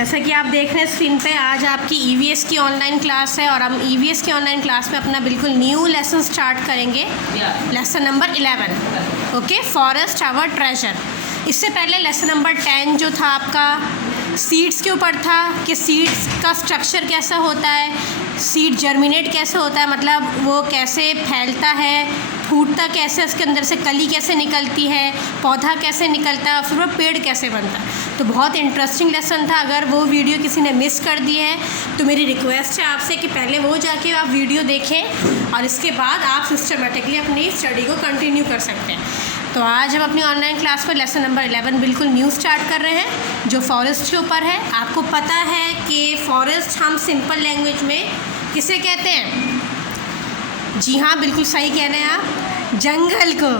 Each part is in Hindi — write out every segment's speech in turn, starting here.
जैसा कि आप देख रहे हैं स्क्रीन पे, आज आपकी ईवीएस की ऑनलाइन क्लास है और हम ईवीएस की ऑनलाइन क्लास में अपना बिल्कुल न्यू लेसन स्टार्ट करेंगे। Lesson number 11, okay, forest our treasure. इससे पहले लेसन नंबर 10 जो था आपका सीड्स के ऊपर था कि सीड्स का स्ट्रक्चर कैसा होता है, सीड जर्मिनेट कैसे होता है, मतलब वो कैसे फैलता है, फूटता कैसे, उसके अंदर से कली कैसे निकलती है, पौधा कैसे निकलता है, फिर वो पेड़ कैसे बनता है। तो बहुत इंटरेस्टिंग लेसन था। अगर वो वीडियो किसी ने मिस कर दी है तो मेरी रिक्वेस्ट है आपसे कि पहले वो जाके आप वीडियो देखें और इसके बाद आप सिस्टमेटिकली अपनी स्टडी को कंटिन्यू कर सकते हैं। तो आज हम अपनी ऑनलाइन क्लास पर लेसन नंबर 11 बिल्कुल न्यू स्टार्ट कर रहे हैं जो फॉरेस्ट के ऊपर है। आपको पता है कि फॉरेस्ट हम सिंपल लैंग्वेज में किसे कहते हैं? जी हाँ, बिल्कुल सही कह रहे हैं आप, जंगल को।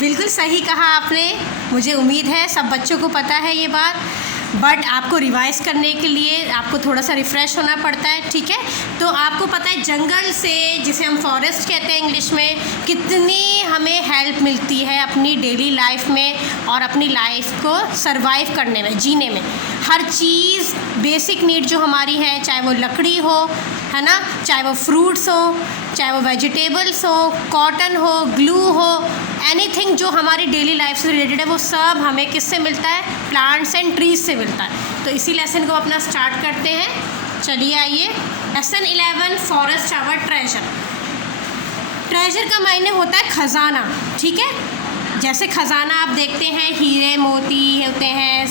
बिल्कुल सही कहा आपने। मुझे उम्मीद है सब बच्चों को पता है ये बात, बट आपको रिवाइज़ करने के लिए आपको थोड़ा सा रिफ़्रेश होना पड़ता है, ठीक है। तो आपको पता है जंगल से, जिसे हम फॉरेस्ट कहते हैं इंग्लिश में, कितनी हमें हेल्प मिलती है अपनी डेली लाइफ में और अपनी लाइफ को सरवाइव करने में, जीने में। हर चीज़ बेसिक नीड जो हमारी है, चाहे वो लकड़ी हो, है ना, चाहे वो फ्रूट्स हो, चाहे वो वेजिटेबल्स हो, कॉटन हो, ग्लू हो, एनीथिंग जो हमारी डेली लाइफ से रिलेटेड है, वो सब हमें किससे मिलता है? प्लांट्स एंड ट्रीज से मिलता है। तो इसी लेसन को अपना स्टार्ट करते हैं। चलिए आइए, lesson 11, forest our treasure. Treasure का मायने होता है खजाना, ठीक है। जैसे खजाना आप देखते हैं, हीरे मोती होते हैं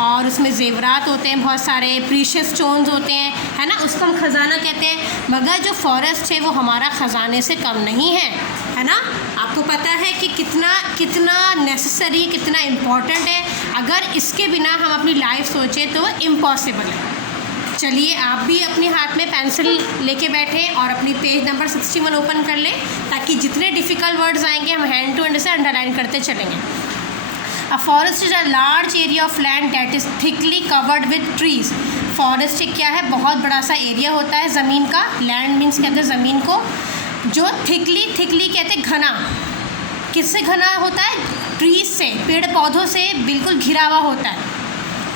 और उसमें जेवरात होते हैं, बहुत सारे प्रीशियस स्टोन्स होते हैं, है ना, उसको हम खजाना कहते हैं। मगर जो फॉरेस्ट है वो हमारा ख़जाने से कम नहीं है ना। आपको पता है कि कितना नेसेसरी, कितना इम्पॉर्टेंट है। अगर इसके बिना हम अपनी लाइफ सोचें तो वो इम्पॉसिबल है। चलिए आप भी अपने हाथ में पेंसिल लेके बैठें और अपनी पेज नंबर 61 ओपन कर लें, ताकि जितने डिफ़िकल्ट वर्ड्स आएंगे हम हैंड टू हैंड से अंडरलाइन करते चलेंगे। A forest is a large area of land that is thickly covered with trees. Forest क्या है? बहुत बड़ा सा एरिया होता है ज़मीन का। लैंड मीन्स कहते हैं ज़मीन को, जो थिकली कहते हैं घना। किससे घना होता है? ट्रीज से, पेड़ पौधों से बिल्कुल घिरा हुआ होता है।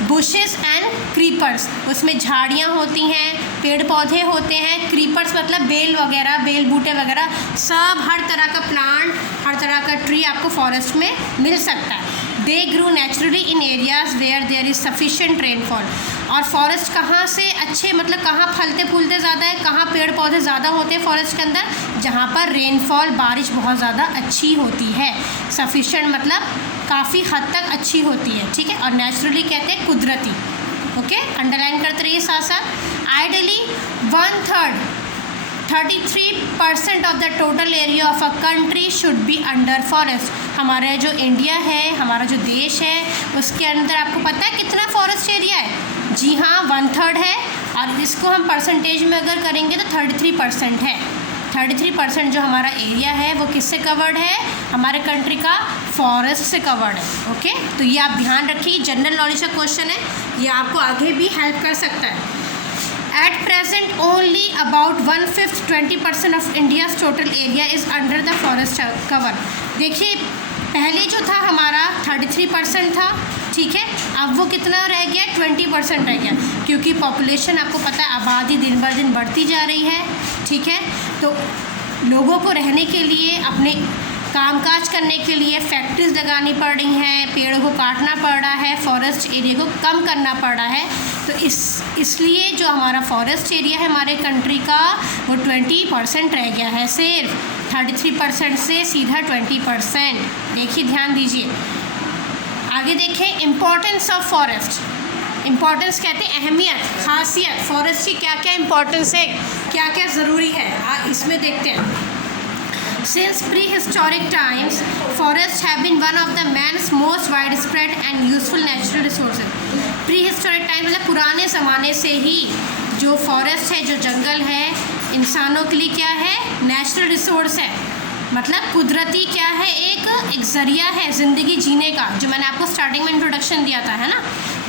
बुशेस एंड क्रीपर्स, उसमें झाड़ियाँ होती हैं, पेड़ पौधे होते हैं। क्रीपर्स मतलब बेल वगैरह, बेल बूटे वगैरह, सब हर तरह का प्लांट, हर तरह का ट्री आपको फॉरेस्ट में मिल सकता है। They grew naturally in areas where there is sufficient rainfall. और फॉरेस्ट कहाँ से अच्छे, मतलब कहाँ फलते फूलते ज़्यादा है, कहाँ पेड़ पौधे ज़्यादा होते हैं फॉरेस्ट के अंदर? जहाँ पर रेनफॉल, बारिश बहुत ज़्यादा अच्छी होती है। सफिशेंट मतलब काफ़ी हद तक अच्छी होती है, ठीक है। और नेचुरली कहते हैं कुदरती, ओके। अंडरलाइन करते रहिए साथ साथ। Ideally 1/3 33% of the total area of a country should be under forest. हमारा जो इंडिया है, हमारा जो देश है, उसके अंदर आपको पता है कितना फॉरेस्ट एरिया है? जी हाँ, 1/3 है। और इसको हम परसेंटेज में अगर करेंगे तो 33% है। 33% जो हमारा एरिया है वो किससे कवर्ड है? हमारे कंट्री का फॉरेस्ट से कवर्ड है, ओके। तो ये आप ध्यान रखिए, जनरल नॉलेज का क्वेश्चन है, ये आपको आगे भी हेल्प कर सकता है। At present, only about 1/5 20% of India's total area is under the forest cover. देखिए, पहले जो था हमारा 33% था, ठीक है। अब वो कितना रह गया? 20% रह गया, क्योंकि पॉपुलेशन, आपको पता है, आबादी दिन बर दिन बढ़ती जा रही है, ठीक है। तो लोगों को रहने के लिए, अपने कामकाज करने के लिए फैक्ट्रीज लगानी पड़ रही हैं, पेड़ों को काटना पड़ रहा है, फॉरेस्ट एरिया को कम करना पड़ रहा है। तो इसलिए जो हमारा फॉरेस्ट एरिया है हमारे कंट्री का, वो 20% रह गया है सिर्फ। 33% से सीधा 20%। देखिए, ध्यान दीजिए। आगे देखें, इम्पोर्टेंस ऑफ फॉरेस्ट। इम्पोर्टेंस कहते हैं अहमियत, खासियत। फॉरेस्ट की क्या क्या इम्पोर्टेंस है, क्या क्या ज़रूरी है, इसमें देखते हैं। Since prehistoric times, forests have been one of the man's most widespread and useful natural resources. Prehistoric time मतलब पुराने ज़माने से ही जो फॉरेस्ट है, जो जंगल है, इंसानों के लिए क्या है? नेचुरल रिसोर्स है। मतलब कुदरती क्या है? एक ज़रिया है ज़िंदगी जीने का, जो मैंने आपको स्टार्टिंग में इंट्रोडक्शन दिया था, है ना।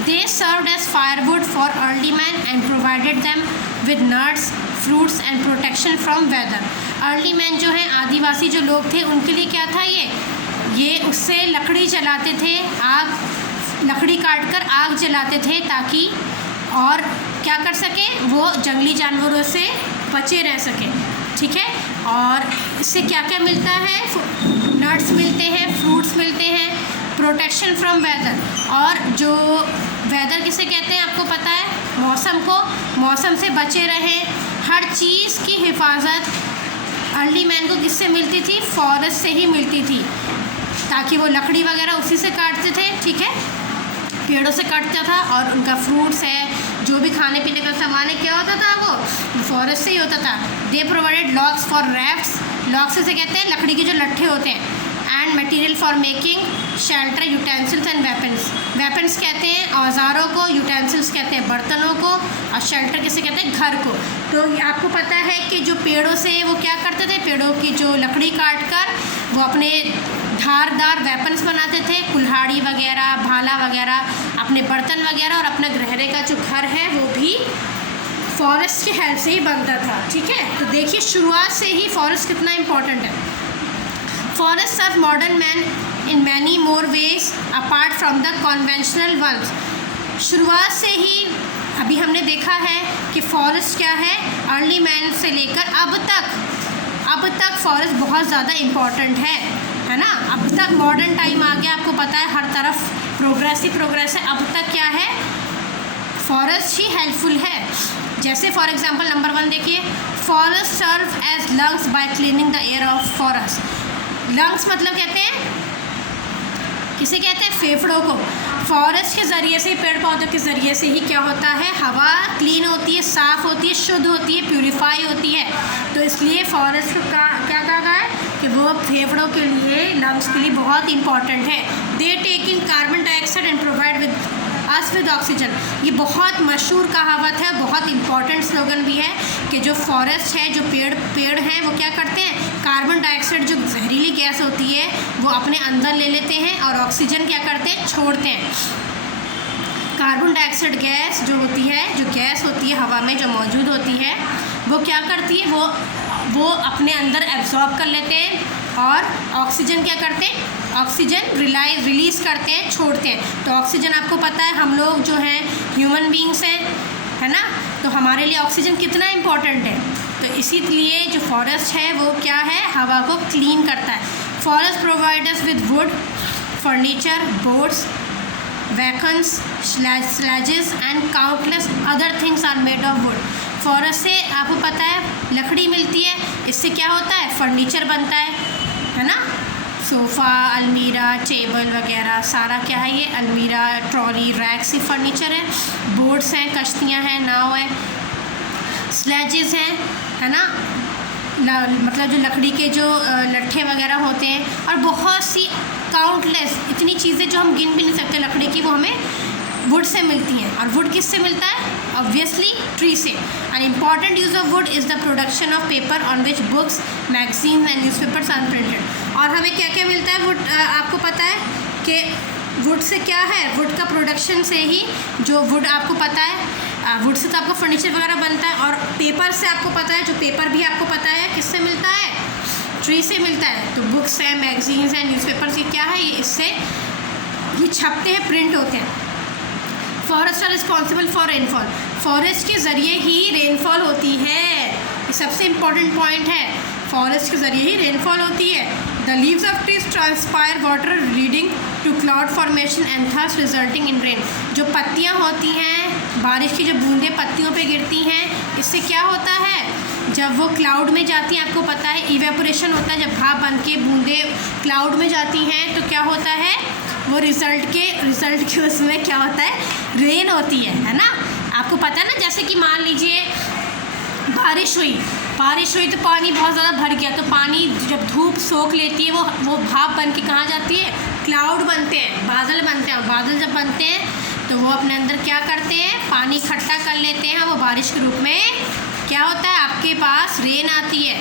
They served as firewood for early man and provided them with nuts, fruits and protection from weather. Early man जो है, आदिवासी जो लोग थे, उनके लिए क्या था? ये उससे लकड़ी जलाते थे, आग, लकड़ी काट कर आग जलाते थे ताकि और क्या कर सकें, वो जंगली जानवरों से बचे रह सकें, ठीक है। और इससे क्या क्या मिलता है, नट्स मिलते हैं, फ्रूट्स मिलते हैं, प्रोटेक्शन फ्रॉम वेदर, और जो वेदर किसे कहते हैं आपको पता है, मौसम को, मौसम से बचे रहें, हर चीज़ की हिफाजत अर्ली मैन को किससे मिलती थी, फॉरेस्ट से ही मिलती थी, ताकि वो लकड़ी वगैरह उसी से काटते थे, ठीक है, पेड़ों से काटता था, और उनका फ्रूट्स है, जो भी खाने पीने का सामान है, क्या होता था, वो फॉरेस्ट से ही होता था। They provided logs for rafts, logs से कहते हैं लकड़ी के जो लट्ठे होते हैं, and material for making shelter, utensils and weapons, weapons कहते हैं औजारों को, यूटेंसिल्स कहते हैं बर्तनों को, और शेल्टर किसे कहते हैं, घर को। तो आपको पता है कि जो पेड़ों से वो क्या करते थे, पेड़ों की जो लकड़ी काट कर वो अपने धारदार वेपन्स बनाते थे, कुल्हाड़ी वगैरह, भाला वगैरह, अपने बर्तन वगैरह, और अपना रहने का जो घर है वो भी फॉरेस्ट की हेल्प से ही बनता था, ठीक है। तो देखिए शुरुआत से ही फॉरेस्ट कितना इम्पोर्टेंट है। Forest serve modern man in many more ways apart from the conventional ones. शुरुआत से ही अभी हमने देखा है कि फॉरेस्ट क्या है, अर्ली मैन से लेकर अब तक फॉरेस्ट बहुत ज़्यादा इम्पॉर्टेंट है ना। अब तक मॉडर्न टाइम आ गया, आपको पता है हर तरफ प्रोग्रेस ही प्रोग्रेस है। अब तक क्या है, फॉरेस्ट ही हेल्पफुल है। जैसे फॉर एग्जांपल नंबर 1 देखिए, forest serve as lungs by cleaning the air of forest. Lungs मतलब कहते हैं, किसे कहते हैं, फेफड़ों को। फॉरेस्ट के ज़रिए से, पेड़ पौधों के ज़रिए से ही क्या होता है, हवा क्लीन होती है, साफ़ होती है, शुद्ध होती है, प्यूरिफाई होती है। तो इसलिए फॉरेस्ट का क्या कहा गया है कि वो फेफड़ों के लिए, लंग्स के लिए बहुत इंपॉर्टेंट है। They take in carbon dioxide and provide with oxygen. ये बहुत मशहूर कहावत है, बहुत इंपॉर्टेंट स्लोगन भी है कि जो फॉरेस्ट है, जो पेड़ हैं, वो क्या करते हैं, कार्बन डाइऑक्साइड जो जहरीली गैस होती है वो अपने अंदर ले लेते हैं, और ऑक्सीजन क्या करते हैं, छोड़ते हैं। कार्बन डाइऑक्साइड गैस जो होती है, जो गैस होती है हवा में जो मौजूद होती है, वो क्या करती है, वो अपने अंदर एब्जॉर्ब कर लेते हैं, और ऑक्सीजन क्या करते हैं, ऑक्सीजन रिलीज़ करते हैं, छोड़ते हैं। तो ऑक्सीजन आपको पता है, हम लोग जो हैं ह्यूमन बींग्स हैं, है ना, तो हमारे लिए ऑक्सीजन कितना इम्पोर्टेंट है। तो इसीलिए जो फॉरेस्ट है वो क्या है, हवा को क्लीन करता है। Forest providers with wood, furniture, boats, wagons, sledges and countless other things are made of wood. Forest से आपको पता है लकड़ी मिलती है, इससे क्या होता है, फर्नीचर बनता है ना, सोफ़ा, अलमीरा, टेबल वगैरह सारा क्या है, ये अलमीरा, ट्रॉली, रैक से फर्नीचर है। बोट्स हैं, कश्तियाँ हैं, नाव है, स्लेजेस हैं, है ना, मतलब जो लकड़ी के जो लट्ठे वगैरह होते हैं, और बहुत सी काउंटलेस, इतनी चीज़ें जो हम गिन भी नहीं सकते लकड़ी की, वो हमें वुड से मिलती हैं। और वुड किससे मिलता है, ऑब्वियसली ट्री से। An important use of wood is the production of paper on which books, magazine and newspapers are printed. और हमें क्या क्या मिलता है, वुड आपको पता है कि वुड से क्या है, वुड का प्रोडक्शन से ही, जो वुड आपको पता है, वुड से तो आपको फर्नीचर वगैरह बनता है, और पेपर से आपको पता है, जो पेपर भी आपको पता है किससे मिलता है, ट्री से मिलता है। तो बुक्स हैं, मैगजीन्स हैं, न्यूज़पेपर्स, ये क्या है, ये इससे ये छपते हैं, प्रिंट होते हैं। Forest are responsible for rainfall, forest के ज़रिए ही रेनफॉल होती है, ये सबसे इम्पॉर्टेंट पॉइंट है, फॉरेस्ट के ज़रिए ही रेनफॉल होती है। The leaves of trees transpire water leading to cloud formation and thus resulting in rain. जो पत्तियाँ होती हैं, बारिश की जो बूंदें पत्तियों पे गिरती हैं, इससे क्या होता है, जब वो क्लाउड में जाती हैं, आपको पता है इवेपोरेशन होता है, जब भाप बन के बूंदें क्लाउड में जाती हैं तो क्या होता है, वो रिज़ल्ट के उसमें क्या होता है, रेन होती है ना। आपको पता है ना, जैसे कि मान लीजिए बारिश हुई तो पानी बहुत ज़्यादा भर गया, तो पानी जब धूप सोख लेती है वो भाप बन के कहाँ जाती है, क्लाउड बनते हैं, बादल बनते हैं। और बादल जब बनते हैं तो वो अपने अंदर क्या करते हैं, पानी इकट्ठा कर लेते हैं, वो बारिश के रूप में क्या होता है, आपके पास रेन आती है।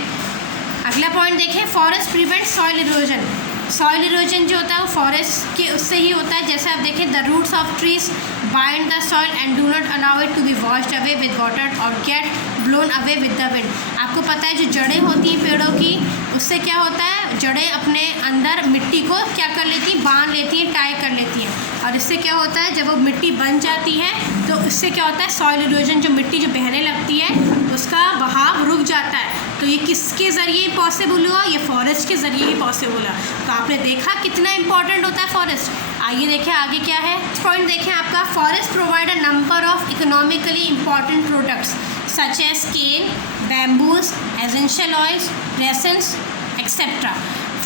अगला पॉइंट देखें, forest prevent soil erosion. Soil erosion जो होता है वो फॉरेस्ट के उससे ही होता है। जैसे आप देखें, the roots of trees bind the soil and do not allow it to be washed away with water और get blown away with the wind. आपको पता है जो जड़ें होती हैं पेड़ों की, उससे क्या होता है, जड़ें अपने अंदर मिट्टी को क्या कर लेती हैं, बांध लेती हैं, टाई कर लेती हैं। और इससे क्या होता है, जब वो मिट्टी बन जाती है तो इससे क्या होता है, सॉइल इरोजन, जो मिट्टी जो बहने लगती है उसका बहाव रुक जाता है। तो ये किसके ज़रिए पॉसिबल हुआ, ये फॉरेस्ट के ज़रिए ही पॉसिबल हुआ। तो आपने देखा कितना इंपॉर्टेंट होता है फॉरेस्ट। आइए देखें आगे क्या है। पॉइंट देखें आपका, forest provide a number of economically important products such as cane, bamboos, essential oils, resins etcetera.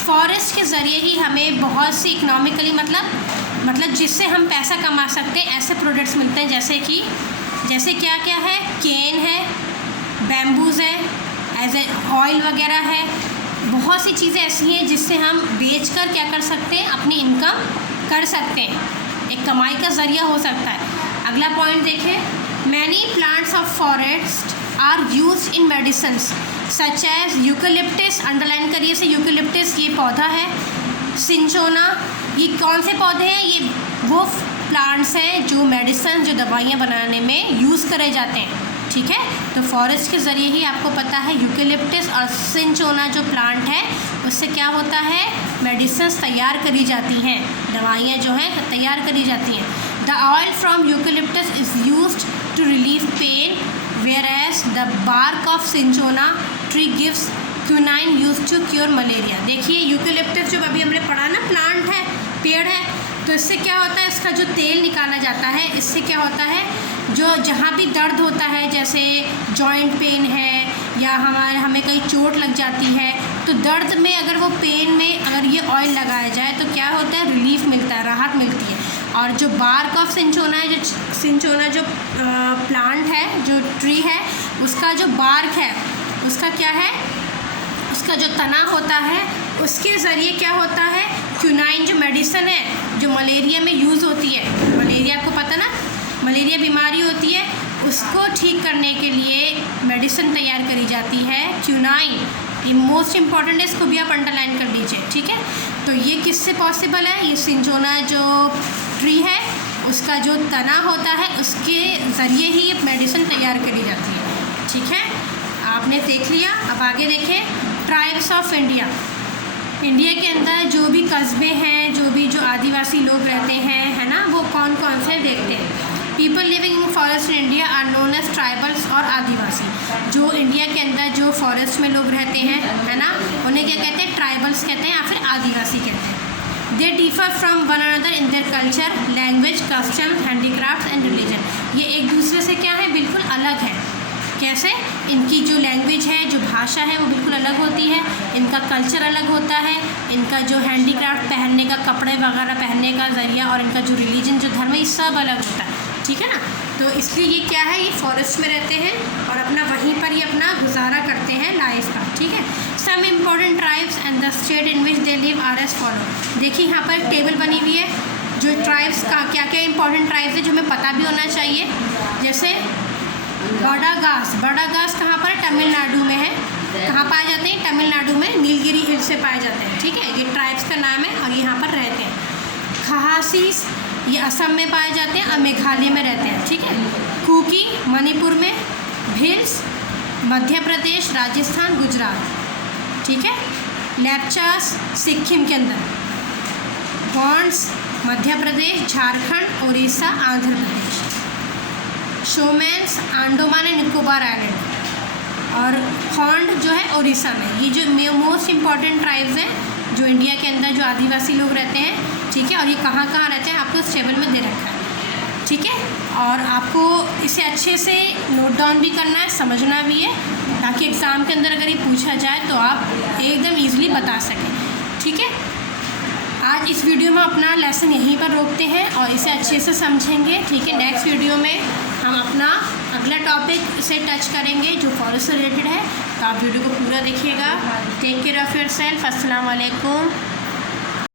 Forest के ज़रिए ही हमें बहुत सी इकोनॉमिकली मतलब जिससे हम पैसा कमा सकते हैं ऐसे प्रोडक्ट्स मिलते हैं, जैसे क्या क्या है, केन है, बैम्बूज है, एज ऑयल वगैरह है। बहुत सी चीज़ें ऐसी हैं जिससे हम बेचकर क्या कर सकते हैं, अपनी इनकम कर सकते हैं, एक कमाई का ज़रिया हो सकता है। अगला पॉइंट देखें, many plants of forest are used in medicines such as eucalyptus. Underline करिए से, यूकेलिप्टस ये पौधा है, सिंचोना, ये कौन से पौधे हैं, ये वो प्लांट्स हैं जो मेडिसिन, जो दवाइयाँ बनाने में यूज़ करे जाते हैं। ठीक है, तो फॉरेस्ट के ज़रिए ही आपको पता है यूकेलिप्टस और सिंचोना जो प्लांट है उससे क्या होता है, मेडिसिन तैयार करी जाती हैं, दवाइयाँ जो हैं तैयार करी जाती हैं। The oil from eucalyptus is used to relieve pain, whereas the bark of cinchona tree gives quinine use to cure malaria. देखिए यूकेलिप्टस जो अभी हमने पढ़ा ना, प्लांट है, पेड़ है, तो इससे क्या होता है, इसका जो तेल निकाला जाता है, इससे क्या होता है, जो जहाँ भी दर्द होता है, जैसे जॉइंट पेन है या हमें कहीं चोट लग जाती है, तो दर्द में अगर वो पेन में अगर ये ऑयल लगाया जाए तो क्या होता है, रिलीफ मिलता है, राहत मिलती है। और जो बार्क ऑफ सिंचोना है, जो सिंचोना जो प्लांट है, जो ट्री है, उसका जो बार्क है, उसका क्या है, उसका जो तना होता है, उसके ज़रिए क्या होता है, क्यूनाइन जो मेडिसिन है जो मलेरिया में यूज़ होती है, मलेरिया आपको पता ना, मलेरिया बीमारी होती है, उसको ठीक करने के लिए मेडिसिन तैयार करी जाती है, क्यूनाइन। ये मोस्ट इम्पॉर्टेंट है, इसको भी आप अंडरलाइन कर लीजिए। ठीक है, तो ये किससे पॉसिबल है, ये सिंचोना जो ट्री है उसका जो तना होता है उसके ज़रिए ही ये मेडिसिन तैयार करी जाती है। ठीक है, आपने देख लिया। अब आगे देखें, ट्राइब्स ऑफ इंडिया। इंडिया के अंदर जो भी कस्बे हैं, जो आदिवासी लोग रहते हैं, है ना, वो कौन कौन से देखते हैं। People living in forest in India are known as tribals और आदिवासी। जो इंडिया के अंदर जो फॉरेस्ट में लोग रहते हैं, है ना, उन्हें क्या कहते हैं, ट्राइबल्स कहते हैं या फिर आदिवासी कहते हैं। They differ from one another in their culture, language, custom, handicraft and religion. ये एक दूसरे से क्या है, बिल्कुल अलग है। कैसे, इनकी जो लैंग्वेज है, जो भाषा है, वो बिल्कुल अलग होती है, इनका कल्चर अलग होता है, इनका जो हैंडीक्राफ्ट पहनने का, कपड़े वगैरह पहनने का ज़रिया, और इनका जो रिलीजन, जो धर्म है, ये सब अलग होता है। ठीक है ना, तो इसलिए ये क्या है, ये फॉरेस्ट में रहते हैं और अपना वहीं पर ही अपना गुजारा करते हैं लाइफ का। ठीक है, some important tribes and the state in which they live are as follow. देखिए यहाँ पर टेबल बनी हुई है, जो ट्राइब्स का क्या क्या इंपॉर्टेंट ट्राइब्स है जो हमें पता भी होना चाहिए। जैसे बड़ागास, बड़ागास कहाँ पर, तमिलनाडु में है। कहाँ पाए जाते हैं, तमिलनाडु में नीलगिरी हिल से पाए जाते हैं। ठीक है, ये ट्राइब्स का नाम है और यहाँ पर रहते हैं। खासीस, ये असम में पाए जाते हैं और मेघालय में रहते हैं। ठीक है, कुकी मणिपुर में, भिल्स मध्य प्रदेश, राजस्थान, गुजरात। ठीक है, लेप्चास सिक्किम के अंदर, गोंड्स मध्य प्रदेश, झारखंड, उड़ीसा, आंध्र प्रदेश। शोमैन्स अंडमान एंड निकोबार आइलैंड, और खोंड जो है उड़ीसा में। ये जो मोस्ट इम्पॉर्टेंट ट्राइब्स हैं जो इंडिया के अंदर जो आदिवासी लोग रहते हैं। ठीक है, और ये कहाँ कहाँ रहते हैं आपको इस टेबल में दे रखा है। ठीक है, और आपको इसे अच्छे से नोट डाउन भी करना है, समझना भी है, ताकि एग्ज़ाम के अंदर अगर ये पूछा जाए तो आप एकदम ईजिली बता सकें। ठीक है, आज इस वीडियो में अपना लेसन यहीं पर रोकते हैं और इसे अच्छे से समझेंगे। ठीक है, नेक्स्ट वीडियो में हम अपना अगला टॉपिक से टच करेंगे जो फॉरेस्ट से रिलेटेड है। तो आप वीडियो को पूरा देखिएगा। Take care of yourself. अस्सलाम वालेकुम।